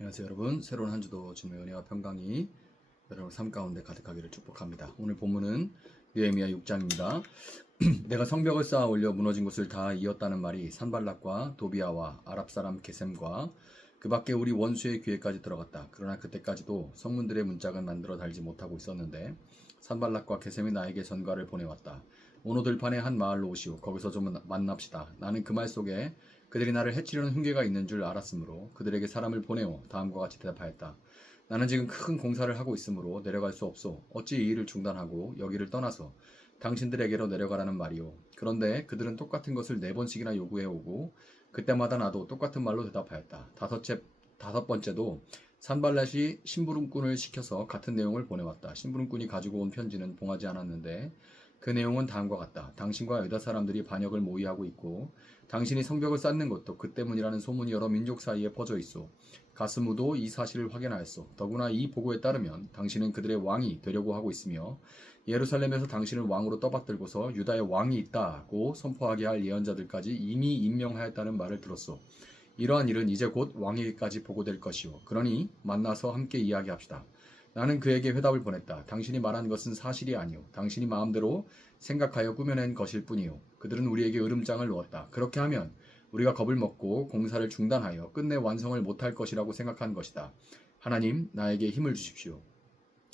안녕하세요 여러분. 새로운 한 주도 주님의 은혜와 평강이 여러분 삶 가운데 가득하기를 축복합니다. 오늘 본문은 느헤미야 6장입니다. 내가 성벽을 쌓아 올려 무너진 곳을 다 이었다는 말이 산발락과 도비아와 아랍 사람 게셈과 그 밖에 우리 원수의 귀에까지 들어갔다. 그러나 그때까지도 성문들의 문짝은 만들어 달지 못하고 있었는데 산발락과 게셈이 나에게 전가를 보내왔다. 오노 들판의 한 마을로 오시오. 거기서 좀 만납시다. 나는 그 말 속에 그들이 나를 해치려는 흉계가 있는 줄 알았으므로 그들에게 사람을 보내어 다음과 같이 대답하였다. 나는 지금 큰 공사를 하고 있으므로 내려갈 수 없소. 어찌 이 일을 중단하고 여기를 떠나서 당신들에게로 내려가라는 말이오. 그런데 그들은 똑같은 것을 4번씩이나 요구해 오고 그때마다 나도 똑같은 말로 대답하였다. 다섯 번째도 산발렛이 심부름꾼을 시켜서 같은 내용을 보내왔다. 심부름꾼이 가지고 온 편지는 봉하지 않았는데 그 내용은 다음과 같다. 당신과 유다 사람들이 반역을 모의하고 있고 당신이 성벽을 쌓는 것도 그 때문이라는 소문이 여러 민족 사이에 퍼져 있소. 가스무도 이 사실을 확인하였소. 더구나 이 보고에 따르면 당신은 그들의 왕이 되려고 하고 있으며 예루살렘에서 당신을 왕으로 떠받들고서 유다의 왕이 있다고 선포하게 할 예언자들까지 이미 임명하였다는 말을 들었소. 이러한 일은 이제 곧 왕에게까지 보고될 것이오. 그러니 만나서 함께 이야기합시다. 나는 그에게 회답을 보냈다. 당신이 말한 것은 사실이 아니오. 당신이 마음대로 생각하여 꾸며낸 것일 뿐이오. 그들은 우리에게 으름장을 놓았다. 그렇게 하면 우리가 겁을 먹고 공사를 중단하여 끝내 완성을 못할 것이라고 생각한 것이다. 하나님, 나에게 힘을 주십시오.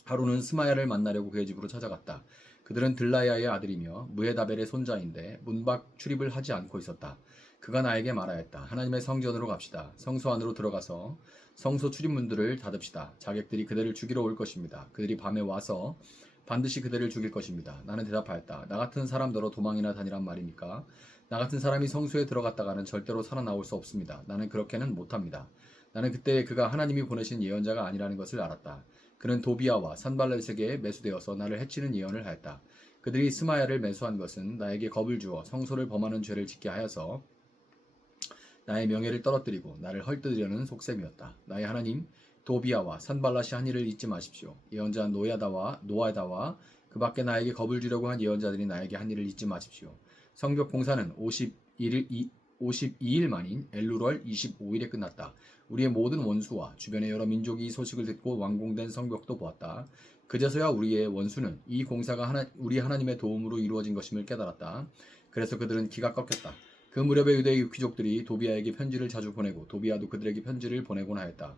하루는 스마야를 만나려고 그의 집으로 찾아갔다. 그들은 들라야의 아들이며 무헤다벨의 손자인데 문 밖 출입을 하지 않고 있었다. 그가 나에게 말하였다. 하나님의 성전으로 갑시다. 성소 안으로 들어가서 성소 출입문들을 닫읍시다. 자객들이 그들을 죽이러 올 것입니다. 그들이 밤에 와서 반드시 그들을 죽일 것입니다. 나는 대답하였다. 나 같은 사람더러 도망이나 다니란 말입니까? 나 같은 사람이 성소에 들어갔다가는 절대로 살아나올 수 없습니다. 나는 그렇게는 못합니다. 나는 그때 그가 하나님이 보내신 예언자가 아니라는 것을 알았다. 그는 도비아와 산발렛에게 매수되어서 나를 해치는 예언을 하였다. 그들이 스마야를 매수한 것은 나에게 겁을 주어 성소를 범하는 죄를 짓게 하여서 나의 명예를 떨어뜨리고 나를 헐뜯으려는 속셈이었다. 나의 하나님 도비아와 산발랏이 한 일을 잊지 마십시오. 예언자 노아다와 그 밖에 나에게 겁을 주려고 한 예언자들이 나에게 한 일을 잊지 마십시오. 성벽 공사는 52일 만인 엘루월 25일에 끝났다. 우리의 모든 원수와 주변의 여러 민족이 이 소식을 듣고 완공된 성벽도 보았다. 그제서야 우리의 원수는 이 공사가 우리 하나님의 도움으로 이루어진 것임을 깨달았다. 그래서 그들은 기가 꺾였다. 그 무렵에 유대의 귀족들이 도비아에게 편지를 자주 보내고 도비아도 그들에게 편지를 보내곤 하였다.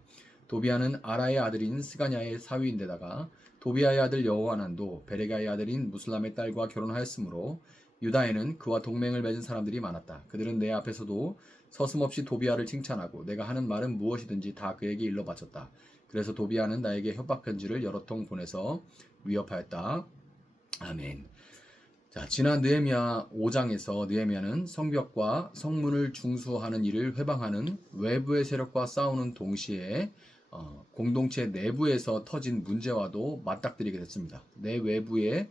도비아는 아라의 아들인 스가냐의 사위인데다가 도비아의 아들 여호하난도 베레가의 아들인 무슬람의 딸과 결혼하였으므로 유다에는 그와 동맹을 맺은 사람들이 많았다. 그들은 내 앞에서도 서슴없이 도비아를 칭찬하고 내가 하는 말은 무엇이든지 다 그에게 일러 바쳤다. 그래서 도비아는 나에게 협박 편지를 여러 통 보내서 위협하였다. 아멘. 자, 지난 느헤미야 5장에서 느헤미야는 성벽과 성문을 중수하는 일을 회방하는 외부의 세력과 싸우는 동시에 공동체 내부에서 터진 문제와도 맞닥뜨리게 됐습니다. 내 외부의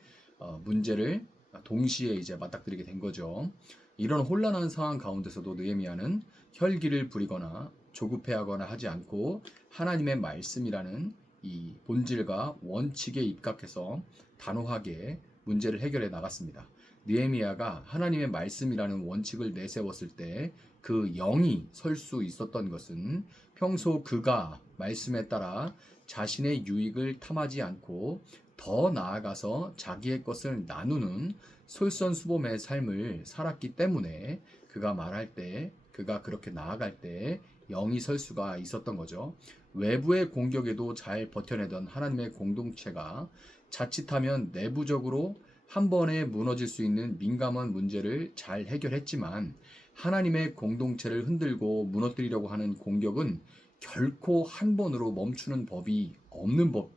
문제를 동시에 이제 맞닥뜨리게 된 거죠. 이런 혼란한 상황 가운데서도 느헤미야는 혈기를 부리거나 조급해하거나 하지 않고 하나님의 말씀이라는 이 본질과 원칙에 입각해서 단호하게 문제를 해결해 나갔습니다. 느헤미야가 하나님의 말씀이라는 원칙을 내세웠을 때 그 영이 설 수 있었던 것은 평소 그가 말씀에 따라 자신의 유익을 탐하지 않고 더 나아가서 자기의 것을 나누는 솔선수범의 삶을 살았기 때문에 그가 말할 때, 그가 그렇게 나아갈 때 영이 설 수가 있었던 거죠. 외부의 공격에도 잘 버텨내던 하나님의 공동체가 자칫하면 내부적으로 한 번에 무너질 수 있는 민감한 문제를 잘 해결했지만 하나님의 공동체를 흔들고 무너뜨리려고 하는 공격은 결코 한 번으로 멈추는 법이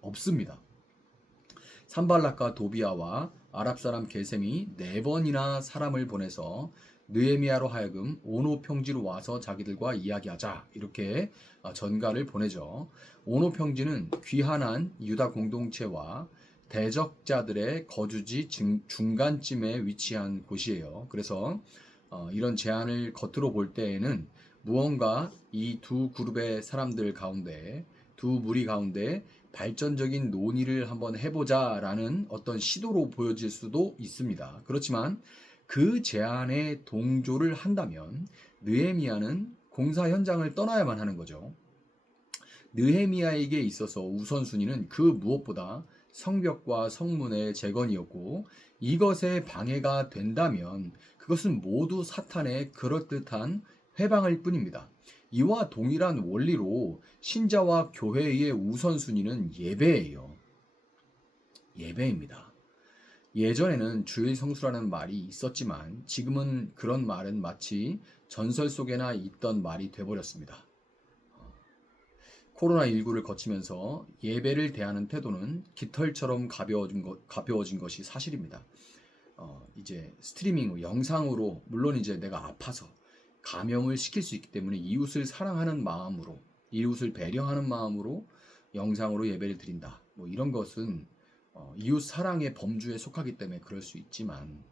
없습니다. 산발락과 도비아와 아랍 사람 게셈이 4번이나 사람을 보내서 느헤미야로 하여금 오노 평지로 와서 자기들과 이야기하자 이렇게 전가를 보내죠. 오노 평지는 귀환한 유다 공동체와 대적자들의 거주지 중간쯤에 위치한 곳이에요. 그래서 이런 제안을 겉으로 볼 때에는 무언가 이 두 그룹의 사람들 가운데 두 무리 가운데 발전적인 논의를 한번 해보자라는 어떤 시도로 보여질 수도 있습니다. 그렇지만 그 제안에 동조를 한다면 느헤미야는 공사 현장을 떠나야만 하는 거죠. 느헤미야에게 있어서 우선순위는 그 무엇보다 성벽과 성문의 재건이었고, 이것에 방해가 된다면 그것은 모두 사탄의 그럴듯한 회방일 뿐입니다. 이와 동일한 원리로 신자와 교회의 우선순위는 예배예요. 예배입니다. 예전에는 주일 성수라는 말이 있었지만 지금은 그런 말은 마치 전설 속에나 있던 말이 돼버렸습니다. 코로나19를 거치면서 예배를 대하는 태도는 깃털처럼 가벼워진 것이 사실입니다. 이제 스트리밍 영상으로, 물론 이제 내가 아파서 감염을 시킬 수 있기 때문에 이웃을 사랑하는 마음으로, 이웃을 배려하는 마음으로 영상으로 예배를 드린다. 뭐 이런 것은 이웃 사랑의 범주에 속하기 때문에 그럴 수 있지만,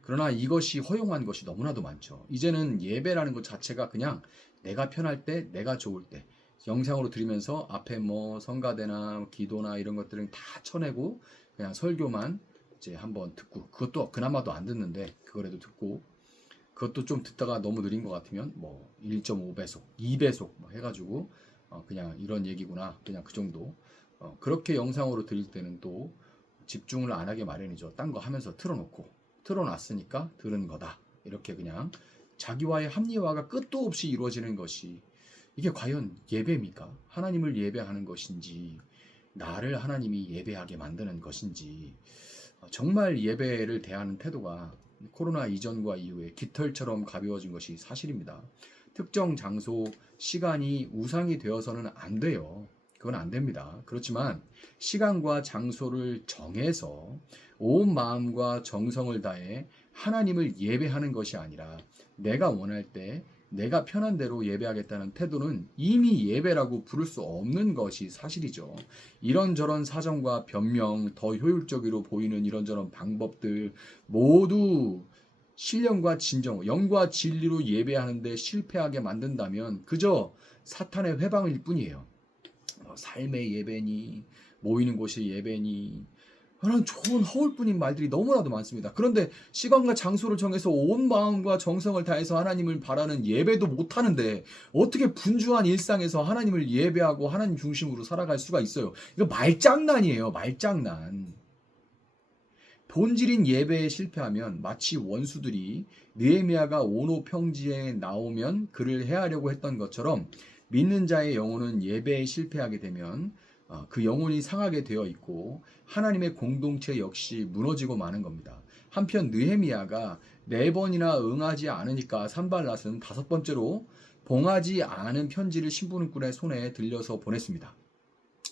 그러나 이것이 허용한 것이 너무나도 많죠. 이제는 예배라는 것 자체가 그냥 내가 편할 때, 내가 좋을 때 영상으로 드리면서 앞에 뭐 성가대나 기도나 이런 것들은 다 쳐내고 그냥 설교만 이제 한번 듣고, 그것도 그나마도 안 듣는데 그거라도 듣고, 그것도 좀 듣다가 너무 느린 것 같으면 뭐 1.5배속, 2배속 뭐 해가지고 그냥 이런 얘기구나, 그냥 그 정도. 그렇게 영상으로 드릴 때는 또 집중을 안 하게 마련이죠. 딴 거 하면서 틀어놨으니까 들은 거다, 이렇게 그냥 자기와의 합리화가 끝도 없이 이루어지는 것이, 이게 과연 예배입니까? 하나님을 예배하는 것인지, 나를 하나님이 예배하게 만드는 것인지, 정말 예배를 대하는 태도가 코로나 이전과 이후에 깃털처럼 가벼워진 것이 사실입니다. 특정 장소, 시간이 우상이 되어서는 안 돼요. 그건 안 됩니다. 그렇지만 시간과 장소를 정해서 온 마음과 정성을 다해 하나님을 예배하는 것이 아니라 내가 원할 때 내가 편한 대로 예배하겠다는 태도는 이미 예배라고 부를 수 없는 것이 사실이죠. 이런저런 사정과 변명, 더 효율적으로 보이는 이런저런 방법들 모두 신령과 진정, 영과 진리로 예배하는데 실패하게 만든다면 그저 사탄의 회방일 뿐이에요. 삶의 예배니, 모이는 곳이 예배니, 그런 좋은 허울뿐인 말들이 너무나도 많습니다. 그런데 시간과 장소를 정해서 온 마음과 정성을 다해서 하나님을 바라는 예배도 못하는데 어떻게 분주한 일상에서 하나님을 예배하고 하나님 중심으로 살아갈 수가 있어요? 이거 말장난이에요. 말장난. 본질인 예배에 실패하면 마치 원수들이 느헤미야가 오노 평지에 나오면 그를 해하려고 했던 것처럼, 믿는 자의 영혼은 예배에 실패하게 되면 그 영혼이 상하게 되어 있고 하나님의 공동체 역시 무너지고 마는 겁니다. 한편 느헤미야가 4번이나 응하지 않으니까 산발랏은 5번째로 봉하지 않은 편지를 신부님의 손에 들려서 보냈습니다.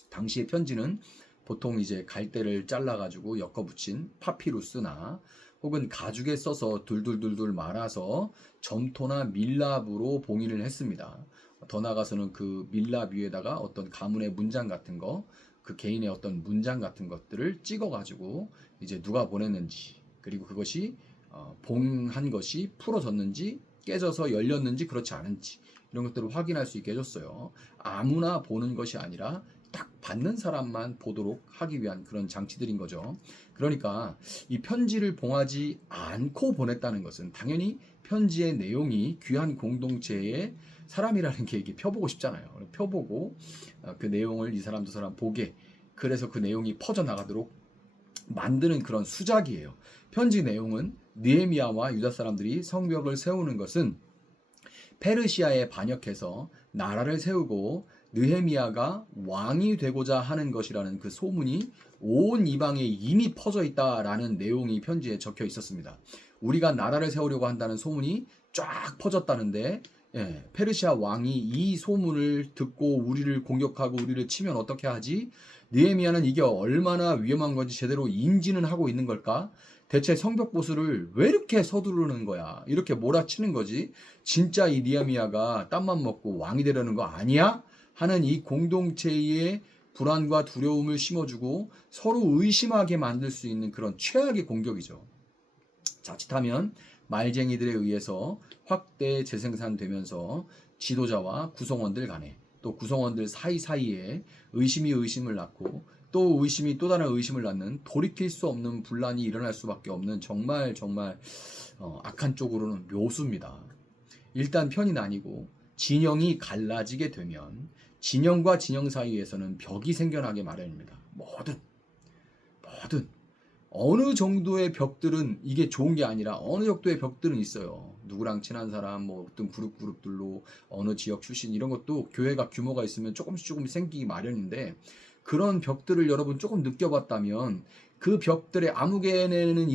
당시의 편지는 보통 이제 갈대를 잘라가지고 엮어붙인 파피루스나 혹은 가죽에 써서 둘둘둘둘 말아서 점토나 밀랍으로 봉인을 했습니다. 더 나아가서는 그 밀랍 위에다가 어떤 가문의 문장 같은 거, 그 개인의 어떤 문장 같은 것들을 찍어가지고 이제 누가 보냈는지, 그리고 그것이 봉한 것이 풀어졌는지 깨져서 열렸는지 그렇지 않은지 이런 것들을 확인할 수 있게 해줬어요. 아무나 보는 것이 아니라 딱 받는 사람만 보도록 하기 위한 그런 장치들인 거죠. 그러니까 이 편지를 봉하지 않고 보냈다는 것은 당연히 편지의 내용이 귀한 공동체의 사람이라는 게 이게 펴보고 싶잖아요. 펴보고 그 내용을 이 사람 저 사람 보게, 그래서 그 내용이 퍼져나가도록 만드는 그런 수작이에요. 편지 내용은 느헤미야와 유다 사람들이 성벽을 세우는 것은 페르시아에 반역해서 나라를 세우고 느헤미야가 왕이 되고자 하는 것이라는 그 소문이 온 이방에 이미 퍼져 있다라는 내용이 편지에 적혀 있었습니다. 우리가 나라를 세우려고 한다는 소문이 쫙 퍼졌다는데, 페르시아 왕이 이 소문을 듣고 우리를 공격하고 우리를 치면 어떻게 하지? 느헤미야는 이게 얼마나 위험한 건지 제대로 인지는 하고 있는 걸까? 대체 성벽 보수를 왜 이렇게 서두르는 거야? 이렇게 몰아치는 거지? 진짜 이 느헤미야가 땀만 먹고 왕이 되려는 거 아니야? 하는 이 공동체의 불안과 두려움을 심어주고 서로 의심하게 만들 수 있는 그런 최악의 공격이죠. 자칫하면 말쟁이들에 의해서 확대 재생산되면서 지도자와 구성원들 간에, 또 구성원들 사이사이에 의심이 의심을 낳고 또 의심이 또 다른 의심을 낳는 돌이킬 수 없는 분란이 일어날 수밖에 없는 정말 악한 쪽으로는 묘수입니다. 일단 편이 나뉘고 진영이 갈라지게 되면 진영과 진영 사이에서는 벽이 생겨나게 마련입니다. 뭐든 어느 정도의 벽들은 이게 좋은 게 아니라 어느 정도의 벽들은 있어요. 누구랑 친한 사람, 뭐 어떤 그룹들로 어느 지역 출신 이런 것도 교회가 규모가 있으면 조금씩 생기기 마련인데 그런 벽들을 여러분 조금 느껴봤다면 그 벽들의 아무개는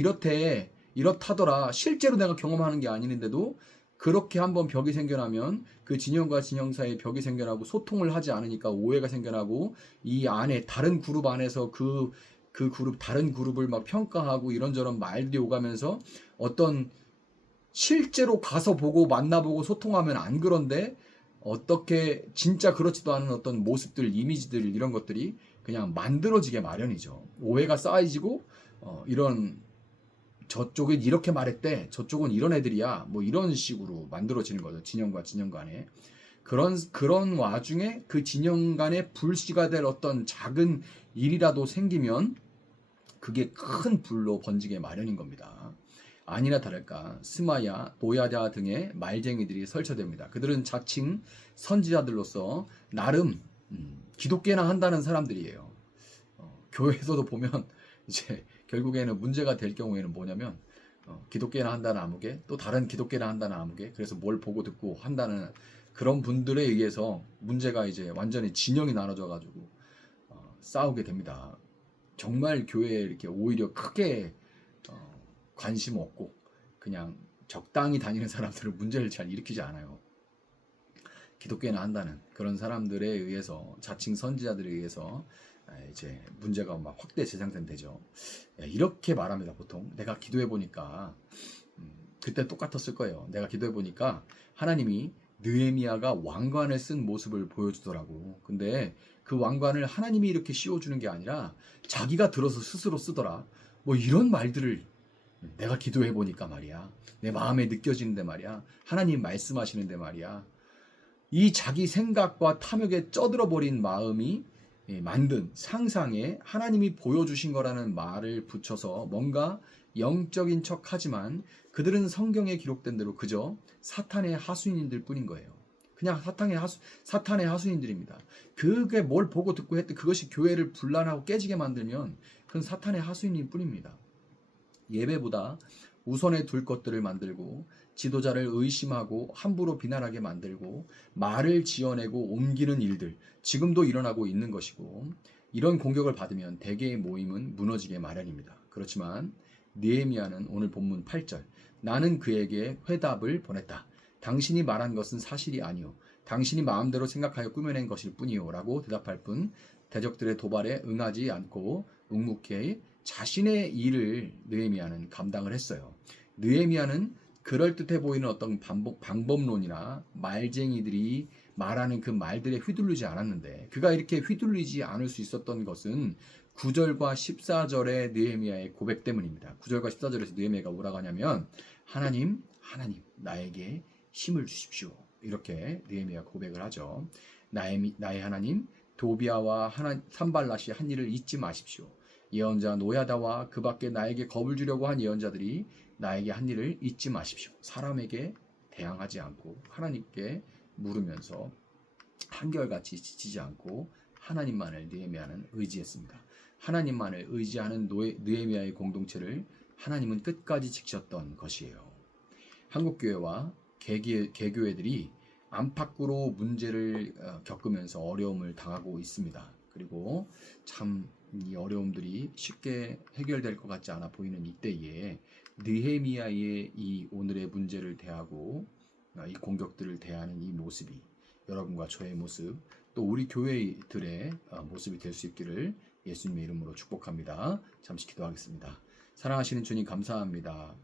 이렇다더라. 실제로 내가 경험하는 게 아니는데도 그렇게 한번 벽이 생겨나면 그 진영과 진영 사이에 벽이 생겨나고 소통을 하지 않으니까 오해가 생겨나고 이 안에 다른 그룹 안에서 그 그룹 다른 그룹을 막 평가하고 이런저런 말들이 오가면서 어떤 실제로 가서 보고 만나보고 소통하면 안 그런데 어떻게 진짜 그렇지도 않은 어떤 모습들 이미지들 이런 것들이 그냥 만들어지게 마련이죠. 오해가 쌓이지고 이런 저쪽은 이렇게 말했대 저쪽은 이런 애들이야 뭐 이런 식으로 만들어지는 거죠. 진영과 진영 간에 그런 와중에 그 진영 간에 불씨가 될 어떤 작은 일이라도 생기면 그게 큰 불로 번지게 마련인 겁니다. 아니나 다를까 스마야, 노야자 등의 말쟁이들이 설쳐됩니다. 그들은 자칭 선지자들로서 나름 기독교나 한다는 사람들이에요. 교회에서도 보면 이제 결국에는 문제가 될 경우에는 뭐냐면 기독교나 한다는 아무개 또 다른 기독교나 한다는 아무개 그래서 뭘 보고 듣고 한다는 그런 분들에 의해서 문제가 이제 완전히 진영이 나눠져 가지고 싸우게 됩니다. 정말 교회에 이렇게 오히려 크게 관심 없고 그냥 적당히 다니는 사람들은 문제를 잘 일으키지 않아요. 기독교나 한다는 그런 사람들에 의해서 자칭 선지자들에 의해서 이제 문제가 막 확대 재생산되죠. 이렇게 말합니다. 보통 내가 기도해 보니까 그때 똑같았을 거예요. 내가 기도해 보니까 하나님이 느헤미야가 왕관을 쓴 모습을 보여주더라고. 근데 그 왕관을 하나님이 이렇게 씌워주는 게 아니라 자기가 들어서 스스로 쓰더라. 뭐 이런 말들을 내가 기도해 보니까 말이야. 내 마음에 느껴지는데 말이야. 하나님 말씀하시는데 말이야. 이 자기 생각과 탐욕에 쩌들어 버린 마음이 만든 상상에 하나님이 보여주신 거라는 말을 붙여서 뭔가 영적인 척 하지만 그들은 성경에 기록된 대로 그저 사탄의 하수인들 뿐인 거예요. 그냥 사탄의 하수인들입니다. 그게 뭘 보고 듣고 했든 그것이 교회를 분란하고 깨지게 만들면 그건 사탄의 하수인일 뿐입니다. 예배보다 우선에 둘 것들을 만들고 지도자를 의심하고 함부로 비난하게 만들고 말을 지어내고 옮기는 일들 지금도 일어나고 있는 것이고 이런 공격을 받으면 대개의 모임은 무너지게 마련입니다. 그렇지만 느헤미야는 오늘 본문 8절 나는 그에게 회답을 보냈다. 당신이 말한 것은 사실이 아니오. 당신이 마음대로 생각하여 꾸며낸 것일 뿐이오 라고 대답할 뿐 대적들의 도발에 응하지 않고 묵묵히 자신의 일을 느헤미야는 감당을 했어요. 느헤미야는 그럴듯해 보이는 어떤 방법론이나 말쟁이들이 말하는 그 말들에 휘둘리지 않았는데 그가 이렇게 휘둘리지 않을 수 있었던 것은 9절과 14절의 느헤미야의 고백 때문입니다. 9절과 14절에서 느헤미야가 뭐라고 하냐면 하나님 나에게 힘을 주십시오. 이렇게 느헤미야가 고백을 하죠. 나의 하나님 도비아와 산발랏이 한 일을 잊지 마십시오. 예언자 노야다와 그 밖에 나에게 겁을 주려고 한 예언자들이 나에게 한 일을 잊지 마십시오. 사람에게 대항하지 않고 하나님께 물으면서 한결같이 지치지 않고 하나님만을 느헤미야는 의지했습니다. 하나님만을 의지하는 느헤미야의 공동체를 하나님은 끝까지 지키셨던 것이에요. 한국교회와 개교회들이 안팎으로 문제를 겪으면서 어려움을 당하고 있습니다. 그리고 참 이 어려움들이 쉽게 해결될 것 같지 않아 보이는 이때에 느헤미야의 이 오늘의 문제를 대하고 이 공격들을 대하는 이 모습이 여러분과 저의 모습 또 우리 교회들의 모습이 될 수 있기를 예수님의 이름으로 축복합니다. 잠시 기도하겠습니다. 사랑하시는 주님 감사합니다.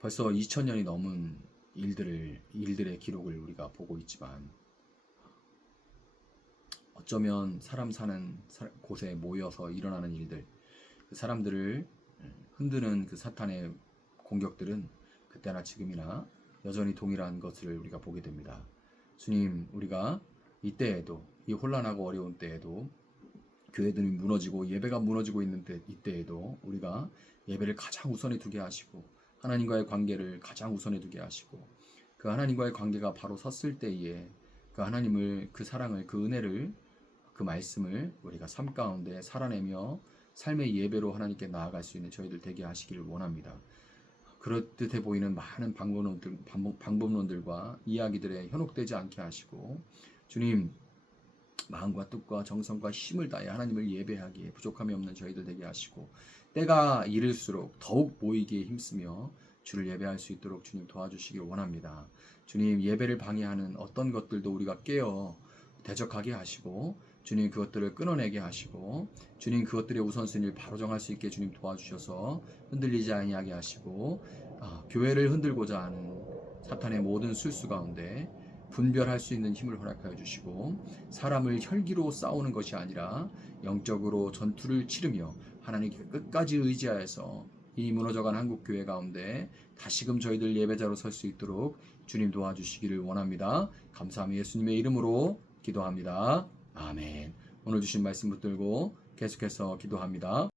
벌써 2000년이 넘은 일들의 기록을 우리가 보고 있지만 어쩌면 사람 사는 곳에 모여서 일어나는 일들, 그 사람들을 흔드는 그 사탄의 공격들은 그때나 지금이나 여전히 동일한 것을 우리가 보게 됩니다. 주님, 우리가 이때에도 이 혼란하고 어려운 때에도 교회들이 무너지고 예배가 무너지고 있는 이때에도 우리가 예배를 가장 우선에 두게 하시고 하나님과의 관계를 가장 우선에 두게 하시고 그 하나님과의 관계가 바로 섰을 때에 그 하나님을, 그 사랑을, 그 은혜를, 그 말씀을 우리가 삶 가운데 살아내며 삶의 예배로 하나님께 나아갈 수 있는 저희들 되게 하시기를 원합니다. 그럴듯해 보이는 많은 방법론들과 이야기들에 현혹되지 않게 하시고, 주님, 마음과 뜻과 정성과 힘을 다해 하나님을 예배하기에 부족함이 없는 저희들 되게 하시고, 때가 이를수록 더욱 모이기에 힘쓰며 주를 예배할 수 있도록 주님 도와주시길 원합니다. 주님, 예배를 방해하는 어떤 것들도 우리가 깨어 대적하게 하시고, 주님 그것들을 끊어내게 하시고, 주님 그것들의 우선순위를 바로 정할 수 있게 주님 도와주셔서 흔들리지 아니하게 하시고, 교회를 흔들고자 하는 사탄의 모든 술수 가운데 분별할 수 있는 힘을 허락하여 주시고, 사람을 혈기로 싸우는 것이 아니라 영적으로 전투를 치르며 하나님께 끝까지 의지하여서 이 무너져간 한국교회 가운데 다시금 저희들 예배자로 설 수 있도록 주님 도와주시기를 원합니다. 감사하며 예수님의 이름으로 기도합니다. 아멘. 오늘 주신 말씀 붙들고 계속해서 기도합니다.